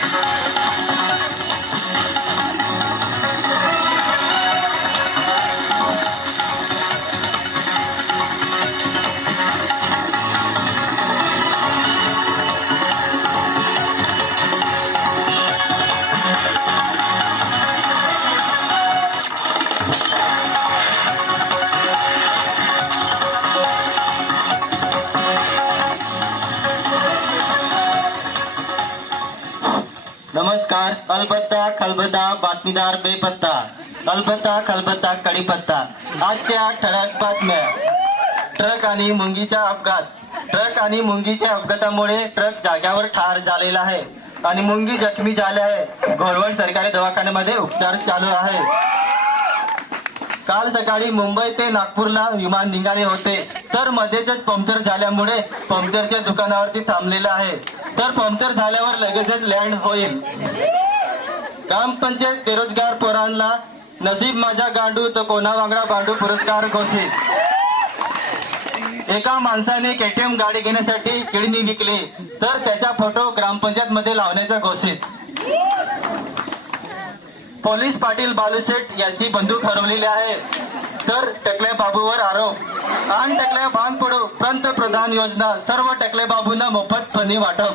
Bye. नमस्कार अलबत्ता खलबत्ता बातमीदार बेपत्ता। अलबत्ता खलबत्ता कडीपत्ता। आजच्या ठळक बातम्या. ट्रक आणि मुंगीचा अपघात. ट्रक आणि मुंगीच्या अपघातामुळे ट्रक जाग्यावर ठार झालेला आहे आणि मुंगी जखमी झाले आहे. घोरवड सरकारी दवाखान्यामध्ये उपचार चालू आहे. काल सकाळी मुंबई ते नागपूरला विमान निघाले होते. तर मध्येच पंक्चर झाल्यामुळे पंक्चरच्या दुकानावरती थांबलेलं आहे. तर पंक्चर झाल्यावर लगेचच लँड होईल. ग्रामपंचायत बेरोजगार पोरांना नसीब माझा गांडू तर कोणा वांगडा गांडू पुरस्कार घोषित. एका माणसाने केटीएम गाडी घेण्यासाठी किडनी विकली. तर त्याचा फोटो ग्रामपंचायत मध्ये लावण्याचा घोषित. पोलीस पाटील बालुसेट यांची बंदूक हरवलेली आहे. तर टकले बाबूवर आरोप. आण टकल्या भान पडू पंतप्रधान योजना सर्व टकले बाबूंना मोफत फणी वाटप.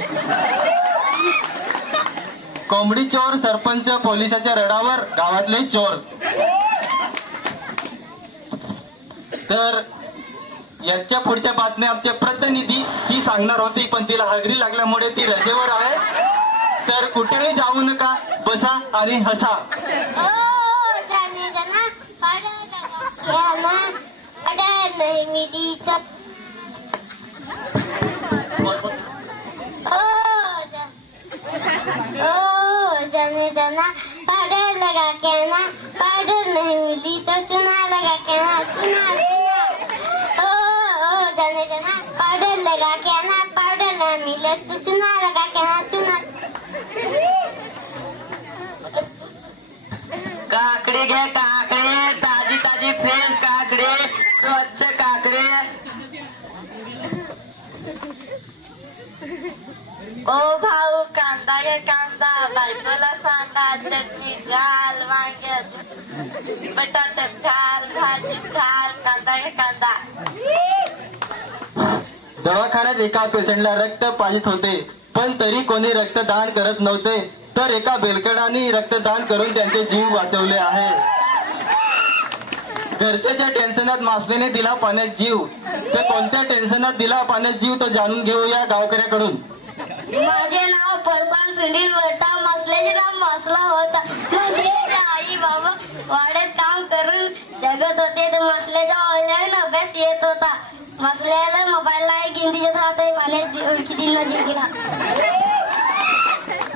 कोंबडी चोर सरपंच पोलिसाच्या रडावर गावातले चोर. तर याच्या पुढच्या बातम्या आमचे प्रतिनिधी ही सांगणार होती पण तिला हगरी लागल्यामुळे ती रजेवर आहे. तर कुठेही जाऊ नका बसा आणि हसा. ओ लगा क्या ना नहीं मिली लगा ना पाउडर नहीं मिली तो चुना लगा क्या चुना ओ ओ जाने जाना पाउडर लगा क्या ना पाउडर नहीं मिले. तो चुना लगा के ना चुना काकडी घे काकडे. ताजी ताजी फ्रेश काकडे. स्वच्छ काकडे. ओ भाऊ कांदा घे कांदा. बायकोला सांगा चटणी घाल वांग्यात. बटाट्यात घाल भाजी घाल. कांदा घे कांदा. दवाखान्यात एका पेशंटला रक्त पाहिजे होते पण तरी कोणी रक्तदान करत नव्हते तर एका बेलकडाने रक्तदान करून त्यांचे जीव वाचवले आहे. घरच्याच्या टेन्शनात मासलेने दिला पाण्यात जीव. तर कोणत्या टेन्शनात दिला पाण्यात जीव तो जाणून घेऊया गावकऱ्याकडून. माझे नाव परपान सुनील वटा मसल्याचे नाव मसला होता. माझे आई बाबा वाड्यात काम करून जगत होते तर मसल्याचा ऑनलाईन अभ्यास येत होता. मसल्याला मोबाईलला एक हिंदी येत राहते जीव किती दिला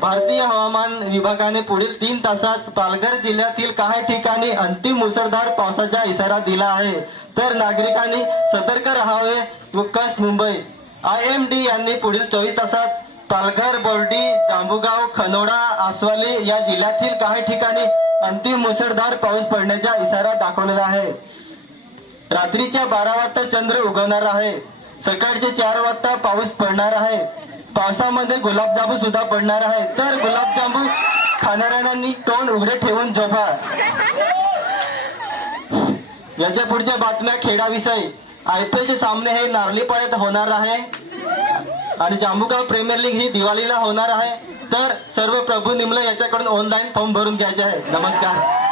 भारतीय हवामान विभागाने पुढील तीन तासात पालघर जिल्ह्यातील काही ठिकाणी अंतिम मुसळधार पावसाचा इशारा दिला आहे. तर नागरिकांनी सतर्क राहावे मुक्कास मुंबई. आय एम डी यांनी पुढील चोवीस तासात पालघर बोर्डी जांबुगाव खनोडा आसवाली या जिल्ह्यातील काही ठिकाणी अंतिम मुसळधार पाऊस पडण्याचा इशारा दाखवलेला आहे. रात्रीच्या बारा वाजता चंद्र उगवणार आहे. सकाळचे चार वाजता पाऊस पडणार आहे. पावसामध्ये गुलाबजामू सुद्धा पडणार आहे तर गुलाबजामू खाणाऱ्यांनी तोंड उघडे ठेवून झोपा. याच्या पुढच्या बातम्या खेळाविषयी आयपीएलचे सामने हे नारली पाळ्यात होणार आहे. आणि जांबुगाव प्रीमियर लीग ही दिवाळीला होणार आहे. तर सर्व प्रभू निमले याच्याकडून ऑनलाईन फॉर्म भरून घ्यायचे आहे. नमस्कार.